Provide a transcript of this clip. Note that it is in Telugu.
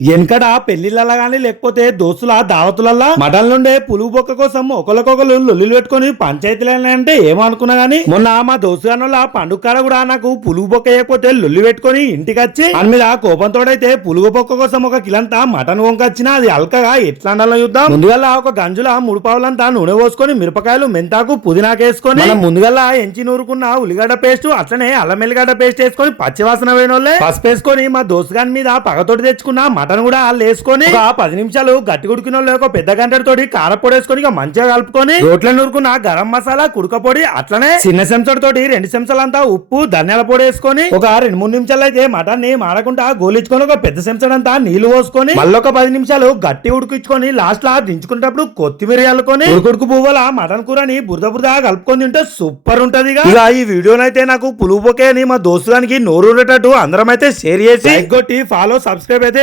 వెనకడ పెళ్ళిళ్ళ గానీ లేకపోతే దోస్తుల దావతులల్లా? మటన్ నుండే పులుగు బొక్క కోసం ఒకరికొకరు లొల్లిలు పెట్టుకుని పంచాయతీలు అంటే ఏమనుకున్నా గానీ? మొన్న మా దోస్తు గానుల పండుగ కాడ కూడా నాకు పులుగు బొక్క వేయకపోతే లొల్లి పెట్టుకుని ఇంటికి వచ్చి దాని మీద కోపంతోడైతే పులుగు బొక్క కోసం ఒక కిలంతా మటన్ వంకొచ్చిన అది అల్కగా ఎట్లా అండాలో చూద్దాం. ముందుగల్లా ఒక గంజుల మూడు పావులంతా నూనె పోసుకొని మిరపకాయలు మెంతాకు పుదీనాకేసుకొని మనం ముందుగల్లా ఎంచి నూరుకున్న ఉల్లిగడ్డ పేస్ట్ అట్లనే అల్లం ఎల్లిగడ్డ పేస్ట్ వేసుకొని పచ్చివాసన పోయిన వాళ్ళే పసుపు వేసుకొని మా దోస్తు గాని మీద పగతోటి తెచ్చుకున్న మటన్ కూడా వాళ్ళు వేసుకొని ఒక పది నిమిషాలు గట్టి వాళ్ళు ఒక పెద్ద గంట తోటి కారపొడి వేసుకొని ఇక మంచిగా కలుపుకొని రోట్లో నూరుకున్న గరం మసాలా కుడక పొడి అట్లనే చిన్న చెంచడు తోటి రెండు చెంచాలంతా ఉప్పు ధనియాల పొడి వేసుకొని ఒక రెండు మూడు నిమిషాలు అయితే మటన్ని మాడకుండా గోలించుకొని ఒక పెద్ద చెంచడంతా నీళ్ళు పోసుకొని మళ్ళీ ఒక పది నిమిషాలు గట్టి ఉడికించుకొని లాస్ట్ లా దించుకునేటప్పుడు కొత్తిమీర చల్లుకొని ఉడుకుడుకు పువ్వుల మటన్ కూరని బురద బురద కలుపుకొని తింటే సూపర్ ఉంటది ఇక. ఈ వీడియోనైతే నాకు పులుపు అని మా దోస్తు గానికి నోరు ఉండేటట్టు అందరం అయితే షేర్ చేసి లైక్ కొట్టి ఫాలో సబ్స్క్రైబ్ అయితే